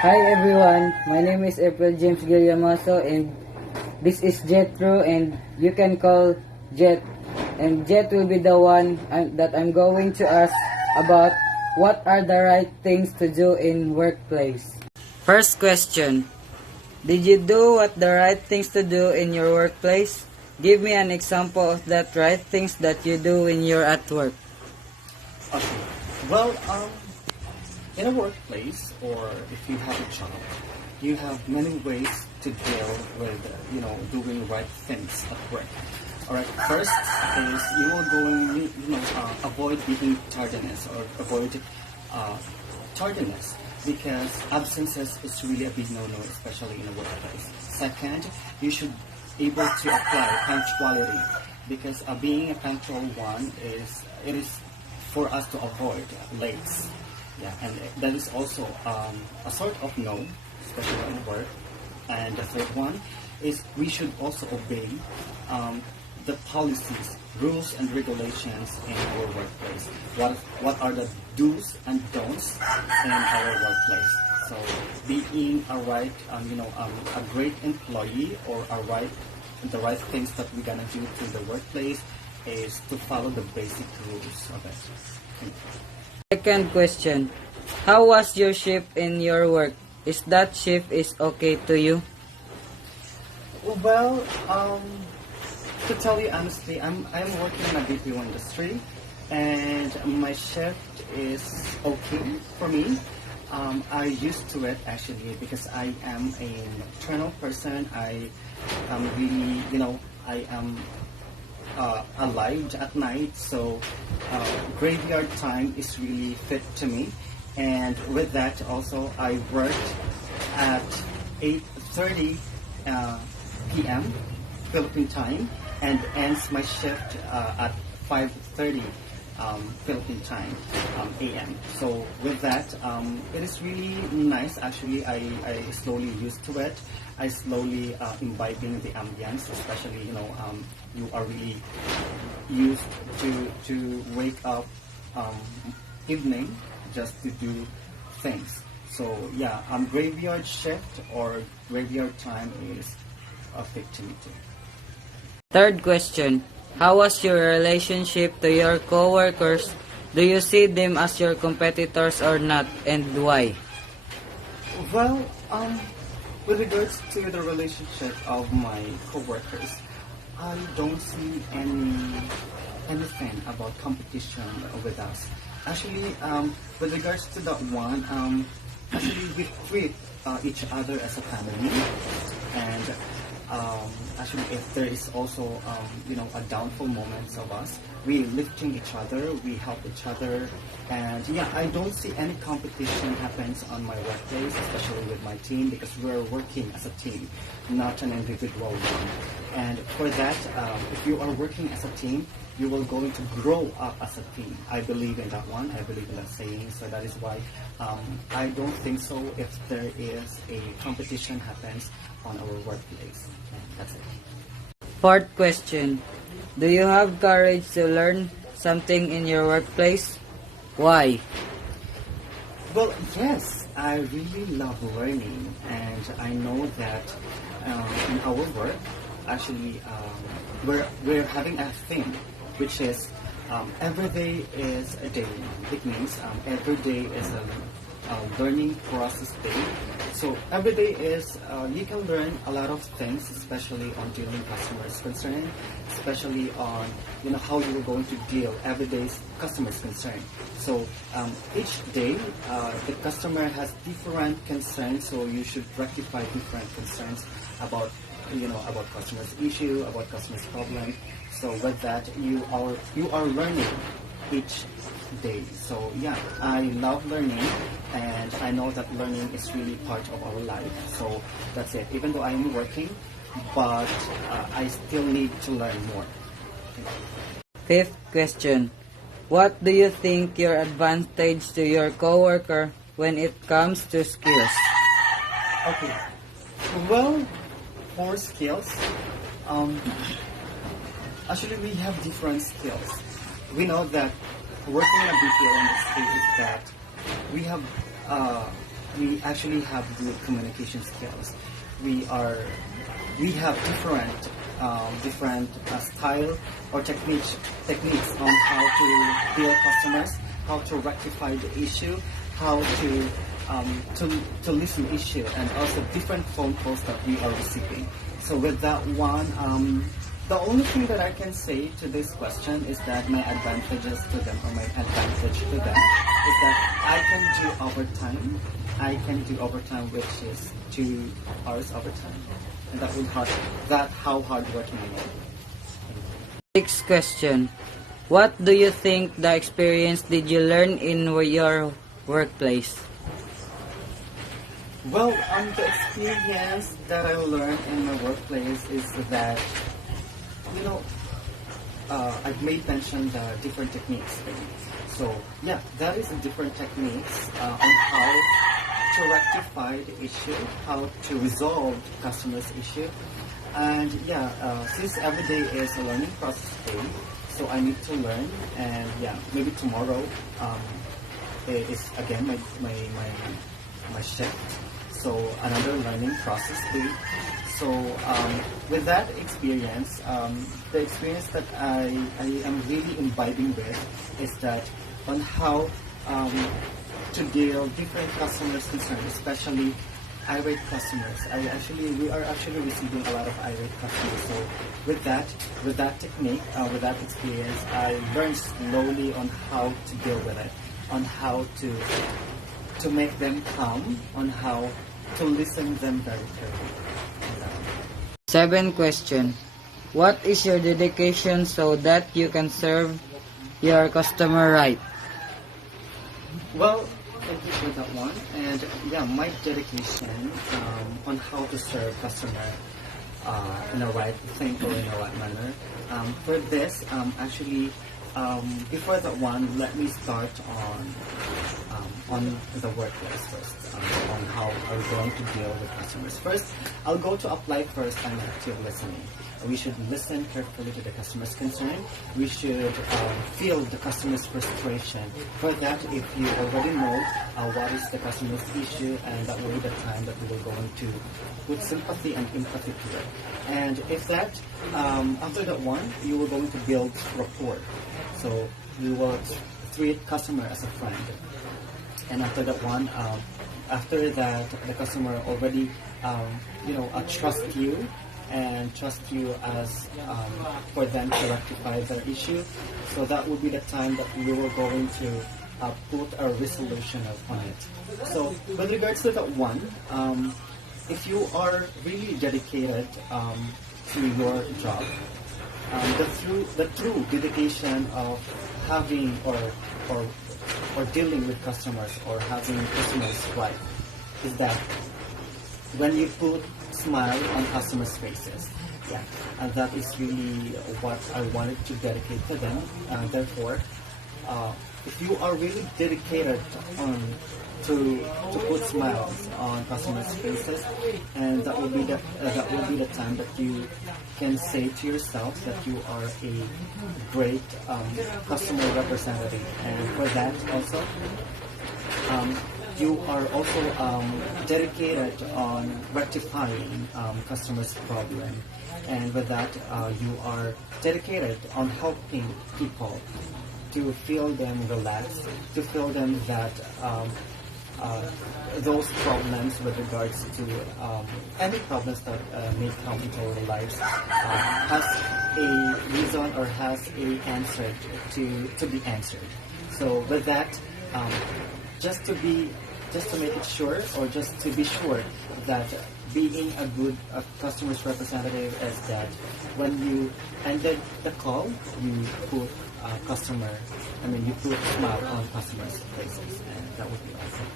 Hi everyone, my name is April James Guillermoso and this is Jethro and you can call Jet. And Jet will be the one that I'm going to ask about what are the right things to do in workplace. First question, did you do what the right things to do in your workplace? Give me an example of that right things that you do when you're at work. Okay. Well, in a workplace or if you have a job, you have many ways to deal with, doing right things at work. All right. First is you will avoid being tardiness or avoid tardiness because absences is really a big no-no, especially in a workplace. Second, you should able to apply punctuality because being a punctual one is for us to avoid lates. Yeah, and that is also a sort of no, especially in work. And the third one is we should also obey the policies, rules, and regulations in our workplace. What are the do's and don'ts in our workplace? So being a a great employee or the right things that we're gonna do to the workplace is to follow the basic rules of it. Second question, how was your shift in your work? Is that shift is okay to you? Well, to tell you honestly, I'm working in a BPO industry, and my shift is okay for me. I used to it actually because I am a nocturnal person. I am really, I am alive at night, so graveyard time is really fit to me. And with that, also I worked at 8:30 p.m. Philippine time and ends my shift at 5:30 Philippine time a.m. So with that, it is really nice. Actually, I slowly used to it. I slowly imbibing the ambience, especially you are really used to wake up evening just to do things. So yeah, graveyard shift or graveyard time is a fit to me too. Third question, how was your relationship to your coworkers? Do you see them as your competitors or not, and why? Well, with regards to the relationship of my coworkers, I don't see anything about competition with us. Actually, with regards to that one, actually we treat each other as a family, and actually if there is also a downfall moments of us, we lifting each other, we help each other, and yeah, I don't see any competition happens on my workplace, especially with my team, because we're working as a team, not an individual one. And for that, if you are working as a team, you will going to grow up as a team. I believe in that one. I believe in that saying. So that is why I don't think so if there is a competition happens on our workplace. And that's it. Fourth question, do you have courage to learn something in your workplace? Why? Well, yes, I really love learning, and I know that in our work, actually, we're having a thing, which is every day is a day. It means every day is a learning process day. So every day is you can learn a lot of things, especially on dealing customers concern, especially on how you are going to deal every day's customers concern. So each day the customer has different concerns, so you should rectify different concerns about about customers' issue, about customers' problem. So with that, you are learning each day. So yeah, I love learning, and I know that learning is really part of our life. So that's it. Even though I am working, but I still need to learn more. Fifth question, what do you think your advantage to your coworker when it comes to skills? Okay. Well, for skills, actually we have different skills. We know that working in a BPO industry is that we have we actually have good communication skills. We have different style or techniques on how to deal customers, how to rectify the issue, how to listen issue, and also different phone calls that we are receiving. So with that one, the only thing that I can say to this question is that my advantages to them, or my advantage to them, is that I can do overtime. I can do overtime, which is 2 hours overtime, and that how hard working I am. Next question. What do you think the experience did you learn in your workplace? Well, the experience that I learned in my workplace is that, you know, I've made mention the different techniques. So yeah, that is a different techniques on how to rectify the issue, how to resolve the customer's issue. And yeah, since every day is a learning process day, so I need to learn. And yeah, maybe tomorrow is again my shift. So another learning process day. So with that experience, the experience that I am really imbibing with is that on how to deal different customers' concerns, especially irate customers. We are actually receiving a lot of irate customers. So with that technique, with that experience, I learned slowly on how to deal with it, on how to make them calm, on how to listen them very carefully. 7 question. What is your dedication so that you can serve your customer right? Well, thank you for that one. And yeah, my dedication on how to serve customer in a right thing or in a right manner. For this, actually, before that one, let me start on the workplace first. On how are we going to deal with customers. First, I'll go to apply first and active listening. We should listen carefully to the customer's concern. We should feel the customer's frustration. For that, if you already know what is the customer's issue, and that will be the time that we will go into put sympathy and empathy to it. And if that, after that one, you will going to build rapport. So you will treat customer as a friend. And after that one, after that, the customer already, trust you and trust you as for them to rectify their issue. So that will be the time that we were going to put a resolution on it. So with regards to that one, if you are really dedicated to your job, the true dedication of having or dealing with customers or having customers right is that when you put smile on customers' faces. Yeah, and that is really what I wanted to dedicate to them. Therefore, if you are really dedicated to put smiles on customers' faces, and that will be the time that you can say to yourself that you are a great customer representative. And for that also, you are also dedicated on rectifying customers' problem, and with that, you are dedicated on helping people to feel them relaxed, to feel them that those problems with regards to any problems that may come into our lives has a reason or has a answer to be answered. So with that, just to make it sure, or just to be sure that being a good customer's representative is that when you ended the call, you put you put smile on customers' faces, and that would be awesome.